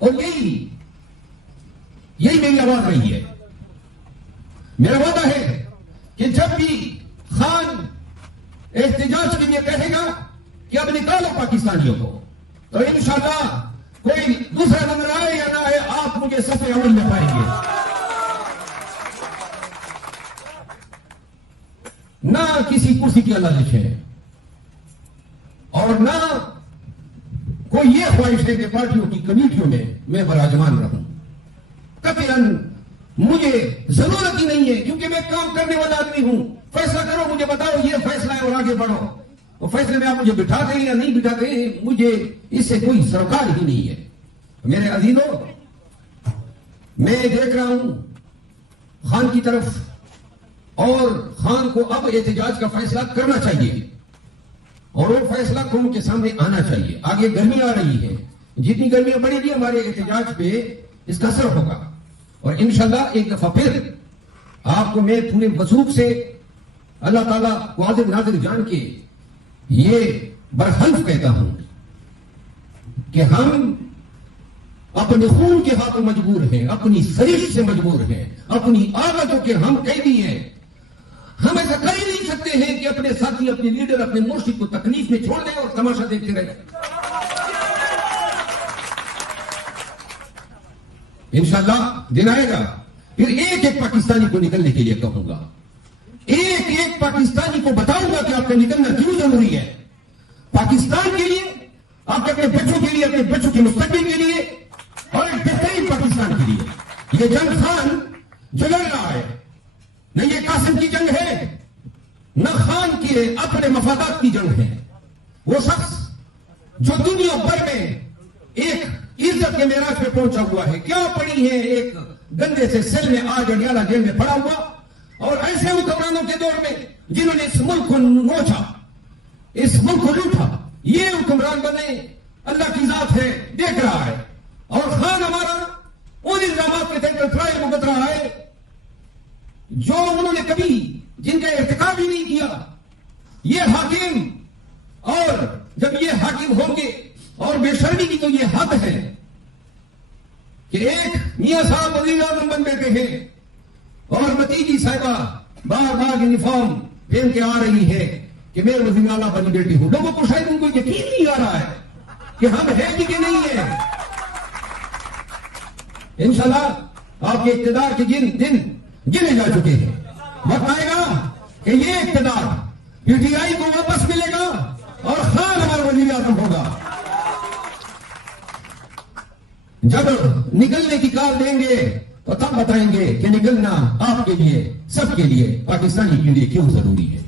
اور یہی میری آواز رہی ہے. میرا وعدہ ہے کہ جب بھی خان احتجاج کے لیے کہے گا کہ اب نکالو پاکستانیوں کو، تو انشاءاللہ کوئی دوسرا نظر آئے یا نہ آئے، آپ مجھے صف اول میں پائیں گے. نہ کسی کرسی کی لالچ ہے اور نہ کوئی یہ خواہش ہے کہ پارٹیوں کی کمیٹیوں میں میں براجمان رہوں. قطعاً مجھے ضرورت ہی نہیں ہے، کیونکہ میں کام کرنے والا آدمی ہوں. فیصلہ کرو، مجھے بتاؤ یہ فیصلہ ہے اور آگے بڑھو. وہ فیصلے میں آپ مجھے بٹھاتے ہیں یا نہیں بٹھاتے ہیں، مجھے اس سے کوئی سروکار ہی نہیں ہے. میرے عزیزوں، میں دیکھ رہا ہوں خان کی طرف، اور خان کو اب احتجاج کا فیصلہ کرنا چاہیے اور وہ فیصلہ قوم کے سامنے آنا چاہیے. آگے گرمی آ رہی ہے، جتنی گرمیاں بڑھے گی ہمارے احتجاج پہ اس کا اثر ہوگا. اور انشاءاللہ ایک دفعہ پھر آپ کو میں پورے وثوق سے اللہ تعالیٰ قادر ناظر جان کے یہ برحلف کہتا ہوں کہ ہم اپنے خون کے ہاتھوں مجبور ہیں، اپنی سرش سے مجبور ہیں، اپنی عادتوں کے ہم قیدی ہیں. ہم ایسا کر ہی نہیں سکتے ہیں کہ اپنے ساتھی، اپنے لیڈر، اپنے مرشد کو تکلیف میں چھوڑ دیں اور تماشا دیکھتے رہیں. انشاءاللہ دن آئے گا پھر ایک ایک پاکستانی کو نکلنے کے لیے کہوں گا، ایک ایک پاکستانی کو بتاؤں گا کہ آپ کا نکلنا کیوں ضروری ہے. پاکستان کے لیے، آپ کے اپنے بچوں کے لیے، اپنے بچوں کے مستقبل کے لیے اور ایک بہترین پاکستان کے لیے. یہ جنگ خان جو لڑ رہا ہے، نہ یہ قاسم کی جنگ ہے، نہ خان کے اپنے مفادات کی جنگ ہے. وہ شخص جو دنیا بھر میں ایک عزت کے معراج پہ پہنچا ہوا ہے، کیا پڑی ہے ایک گندے سے سیل میں آج اڈیالہ جیل میں پڑا ہوا، اور ایسے حکمرانوں کے دور میں جنہوں نے اس ملک کو نوچا، اس ملک کو لوٹا، یہ حکمران بنے. اللہ کی ذات ہے، دیکھ رہا ہے. اور خان ہمارا ان الزامات کے تحت ٹرائل بھگت رہا ہے جو انہوں نے کبھی جن کا ارتکاب ہی نہیں کیا. یہ حاکم، اور جب یہ حاکم ہوں گے، اور بے شرمی کی تو یہ حد ہے کہ ایک میاں صاحب وزیر اعظم بن بیٹھے ہیں اور بھتیجی صاحبہ بار بار یونیفارم پہن کے آ رہی ہے کہ میں وزیر اعلیٰ بنی بیٹی ہوں. لوگوں کو شاید ان کو یقین نہیں آ رہا ہے کہ ہم ہیں کہ نہیں ہیں. انشاءاللہ آپ کے اقتدار کے دن گنے جا چکے ہیں. وقت آئے گا کہ یہ اقتدار پی ٹی آئی کو واپس ملے گا اور خان ہمارا وزیر اعظم ہوگا. جب نکلنے کی کال دیں گے تو تب بتائیں گے کہ نکلنا آپ کے لیے، سب کے لیے، پاکستانی کے لیے کیوں ضروری ہے.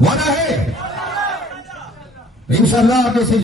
وعدہ ہے انشاءاللہ آگے سے